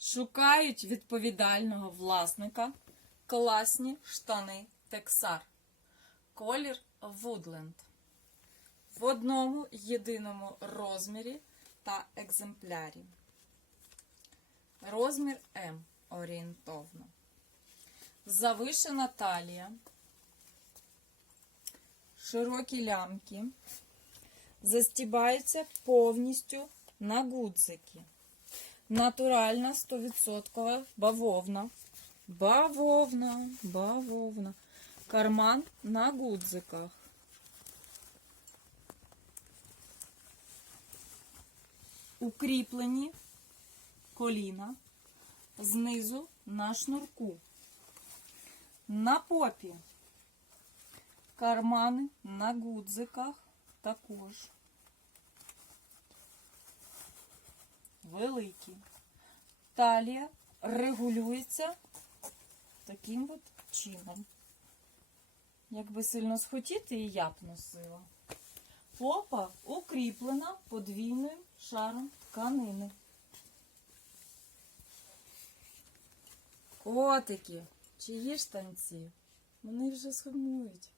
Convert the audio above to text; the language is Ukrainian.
Шукають відповідального власника класні штани Тексар. Колір Woodland. В одному єдиному розмірі та екземплярі. Розмір М орієнтовно. Завишена талія. Широкі лямки. Застібаються повністю на гудзики. Натуральна 100% бавовна. Бавовна, бавовна. Карман на гудзиках. Укріплені коліна знизу на шнурку. На попі. Кармани на гудзиках також. Великі. Талія регулюється таким от чином. Якби сильно схотіти, і я б носила. Попа укріплена подвійним шаром тканини. Котики, чиї штанці? Вони вже схимують.